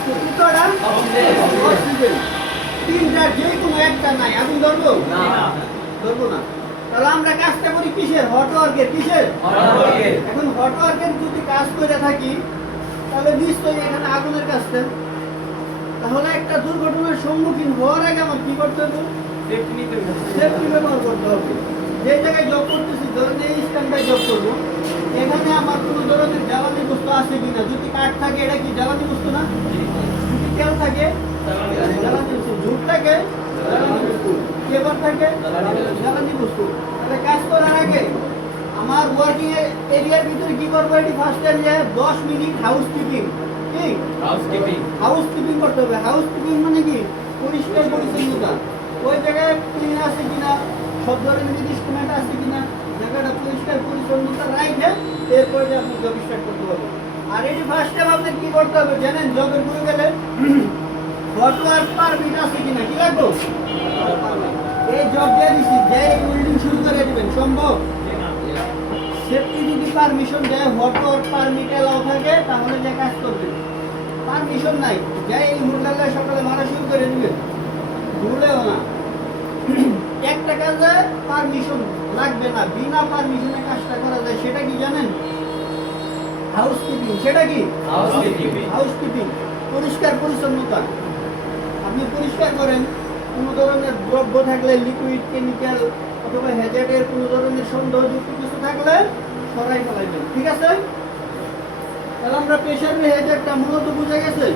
কতটা অক্সিজেন তিনটার যে কোনো একটা নাই আগুন ধরবো ধরবো না তাহলে আমরা কাজটা করি কিসের হট ওয়ার্কের কিসের এখন হট ওয়ার্কের যদি কাজ করে থাকি তাহলে নিশ্চয়ই এখানে আগুনের কাজটা তাহলে একটা দুর্ঘটনার সম্মুখীন হওয়ার আগে আমার কি করতে হবে সেফটি ব্যবহার করতে হবে যে জায়গায় জব করতেছি ধরেন এই স্ট্যান্ডায় জব করবো এখানে আমার কোনো ধরনের জ্বালানি বস্তু আছে কিনা যদি কাঠ থাকে এটা কি জ্বালানি বস্তু না যদি তেল থাকে জ্বালানি বস্তু ঝুট থাকে জ্বালানি বস্তু কেবল থাকে জ্বালানি বস্তু তাহলে কাজ করার আগে আমার ওয়ার্কিং এরিয়ার ভিতরে কি করবো এটি ফার্স্ট এরিয়া 10 মিনিট হাউসকিপিং কি হাউসকিপিং করতে হবে হাউসকিপিং মানে কি পরিষ্কার পরিচ্ছন্নতা ওই জায়গায় ক্লিন আছে কিনা সব ধরনের ইনস্ট্রুমেন্ট আছে কিনা জায়গাটা পরিষ্কার পরিচ্ছন্নতা রাখে এরপরে আপনি জব স্টার্ট করতে পারবেন আর এটি ফার্স্ট টাইম আপনাকে কি করতে হবে জানেন জবের করে গেলে ওয়ার্ক পারমিট আছে কিনা কি লাগবে এই জব দিয়ে দিচ্ছি যে বিল্ডিং শুরু করে দিবেন সম্ভব সেফটি যদি পারমিশন দেয় ওয়ার্ক পারমিট এলাও থাকে তাহলে যে কাজ করবেন পারমিশন নাই যে এই মুরগাল্লা সকালে মারা শুরু করে দিবেন ভুলেও না একটা কাজে পারমিশন লাগবে না বিনা পারমিশনে কাজটা করা যায় সেটা কি জানেন হাউসকিপিং সেটা কি হাউসকিপিং পরিষ্কার পরিচ্ছন্নতা আপনি পরিষ্কার করেন কোনো ধরনের দ্রব্য থাকলে লিকুইড কেমিক্যাল অথবা হ্যাজার্ডের কোনো ধরনের সন্দেহযুক্ত কিছু থাকলে সরাই ফেলাইবেন ঠিক আছে তাহলে আমরা প্রেশারের হ্যাজার্ডটা মূলত বুঝে গেছে